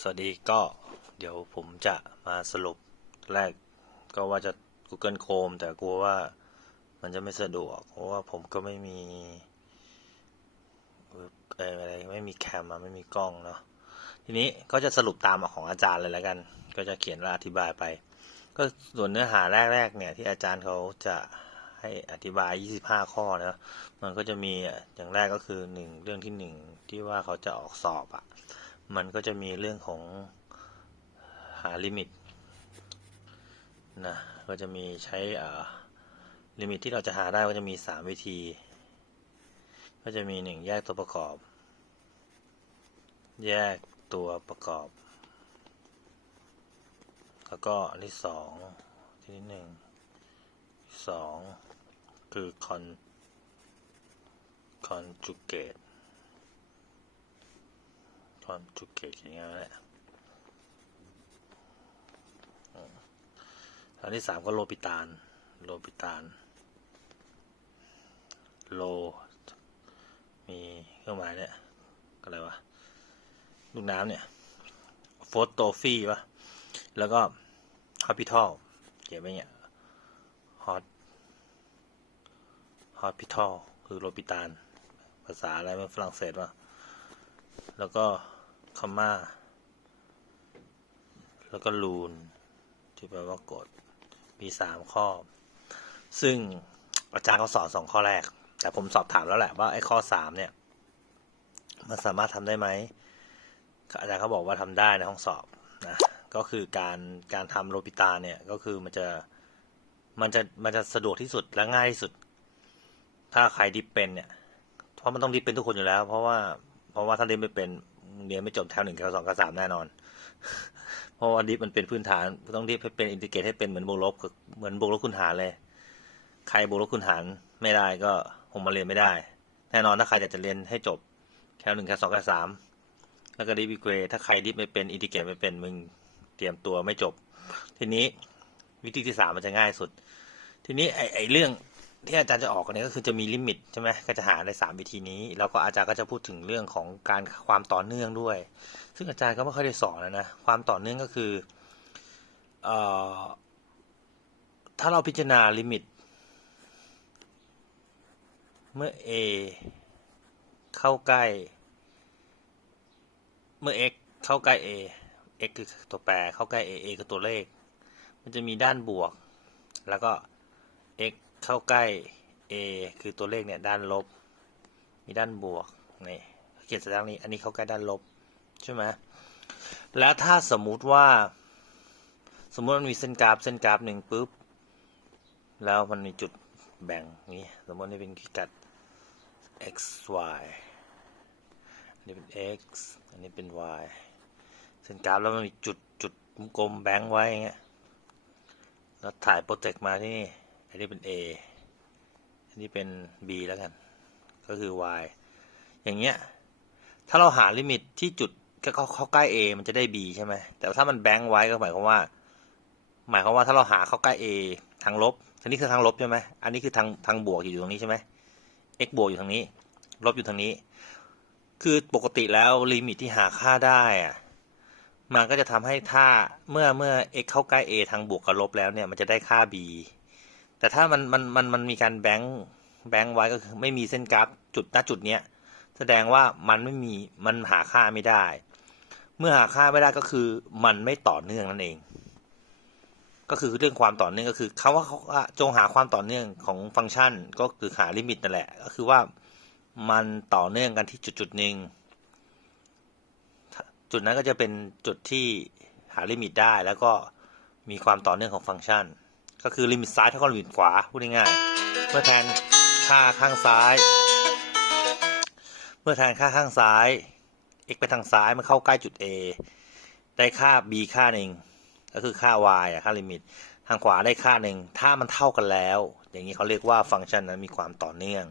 สวัสดีก็เดี๋ยวผมจะมาสรุปแรกก็ว่าจะ Google Chrome แต่กลัวว่ามันจะไม่สะดวก เพราะว่าผมก็ไม่มีอะไรไม่มีแคมอะไม่มีกล้องเนาะทีนี้ก็จะสรุปตามของอาจารย์เลยแล้วกัน ก็จะเขียนและอธิบายไป ก็ส่วนเนื้อหาแรกๆเนี่ยที่อาจารย์เขาจะให้อธิบาย 25 ข้อนะมันก็จะมีอย่างแรกก็คือหนึ่งเรื่องที่หนึ่งที่ว่าเขาจะออกสอบอะ มันก็จะมีเรื่องของหาลิมิตนะก็จะมีใช้ลิมิตที่เราจะหาได้ก็จะมี 3 วิธี ก็จะมี 1 แยกตัวประกอบ แยกตัวประกอบ แล้วก็อันที่สองที่ที่หนึ่งสองคือ con conjugate คอนจุกเกตอย่างเงี้ยแหละอันที่สามก็โลปิตาน โลปิตาน โล มีเครื่องหมายเนี่ย อะไรวะ ลูกน้ำเนี่ย โฟโตฟีปะแล้วก็ฮอปิทอลเขียนไว้เนี่ยฮอตฮอปิทอลคือโลปิตาน ภาษาอะไรเป็นฝรั่งเศสวะแล้วก็ คอมมาแล้วก็ลูนที่แปลว่ากดมีสามข้อ ซึ่งอาจารย์เขาสอนสองข้อแรก แต่ผมสอบถามแล้วแหละว่าไอ้ข้อสามเนี่ย มันสามารถทำได้ไหมอาจารย์เขาบอกว่าทำได้ในห้องสอบนะก็คือการการทำโรปิตาเนี่ยก็คือมันจะมันจะมันจะสะดวกที่สุดและง่ายที่สุด ถ้าใครดิฟเป็นเนี่ย เพราะมันต้องดิฟเป็นทุกคนอยู่แล้ว เพราะว่าเพราะว่าถ้าดิฟไม่เป็น เรียนไม่จบแถวหนึ่งแถวสองแถวสามแน่นอน เพราะว่าดิฟมันเป็นพื้นฐาน ต้องดิฟให้เป็นอินทิเกรตให้เป็นเหมือนบวกลบเหมือนบวกลบคูณหารเลย ใครบวกลบคูณหารไม่ได้ก็คงมาเรียนไม่ได้ แน่นอนถ้าใครอยากจะเรียนให้จบแถวหนึ่งแถวสองแถวสามแล้วก็ดิฟอีเกรถ้าใครดิฟไม่เป็นอินทิเกรตไม่เป็นมึงเตรียมตัวไม่จบ ทีนี้วิธีที่สามมันจะง่ายสุด ทีนี้ไอไอเรื่อง ที่อาจารย์จะออกเนี่ยก็คือจะมีลิมิตใช่ไหมก็จะหาในสามวิธีนี้ แล้วก็อาจารย์ก็จะพูดถึงเรื่องของการความต่อเนื่องด้วย ซึ่งอาจารย์ก็ไม่ค่อยได้สอนนะนะความต่อเนื่องก็คือเอ่อถ้าเราพิจารณาลิมิต เมื่อ a เข้าใกล้ เมื่อ x เข้าใกล้ a x คือตัวแปรเข้าใกล้ a a คือตัวเลข มันจะมีด้านบวก แล้วก็ x เข้าใกล้ a คือตัวเลขเนี่ยด้านลบ มีด้านบวกนี่เขียนสัญลักนี้อันนี้เข้าใกล้ด้านลบใช่ไหมแล้วถ้าสมมุติว่า สมมุติมันมีเส้นกราฟเส้นกราฟหนึ่งปุ๊บแล้วมันมีจุดแบ่งนี้สมมตินี่เป็นพิกัด x y อันนี้เป็น x อันนี้เป็น y เส้นกราฟแล้วมันมีจุดจุดกลมแบงไว้เงี้ยแล้วถ่ายโปรเจกต์มาที่นี่ อันนี้เป็น A อันนี้เป็น B แล้วกัน ก็คือ Y อย่างเงี้ย ถ้าเราหาลิมิตที่จุดก็เข้าใกล้ A มันจะได้ B ใช่ไหม แต่ถ้ามันแบงค์ไว้ก็หมายความว่า หมายความว่าถ้าเราหาเข้าใกล้ A ทางลบอันนี้คือทางลบใช่ไหมอันนี้คือทางทางบวกอยู่ตรงนี้ใช่ไหม x บวกอยู่ทางนี้ ลบอยู่ทางนี้ คือปกติแล้วลิมิตที่หาค่าได้อะมันก็จะทำให้ถ้าเมื่อเมื่อ x เข้าใกล้ a ทางบวกกับลบแล้วเนี่ย มันจะได้ค่า b แต่ถ้ามันมันมันมันมีการแบงค์แบงค์ไว้ก็คือไม่มีเส้นกราฟจุดณจุดเนี้ยแสดงว่ามันไม่มีมันหาค่าไม่ได้ เมื่อหาค่าไม่ได้ก็คือมันไม่ต่อเนื่องนั่นเอง ก็คือเรื่องความต่อเนื่องก็คือคาว่าเขาจงหาความต่อเนื่องของฟังก์ชันก็คือหาลิมิตนั่นแหละ ก็คือว่ามันต่อเนื่องกันที่จุดจุดหนึ่งจุดนั้นก็จะเป็นจุดที่หาลิมิตได้แล้วก็มีความต่อเนื่องของฟังก์ชัน ก็คือลิมิตซ้ายเท่ากับลิมิตขวาพูดง่ายๆเมื่อแทนค่าข้างซ้าย เมื่อแทนค่าข้างซ้าย x ไปทางซ้ายมันเข้าใกล้จุด a ได้ค่า b ค่าหนึ่งก็คือค่า y ค่าลิมิต ทางขวาได้ค่าหนึ่งถ้ามันเท่ากันแล้ว อย่างนี้เขาเรียกว่าฟังก์ชันนั้นมีความต่อเนื่อง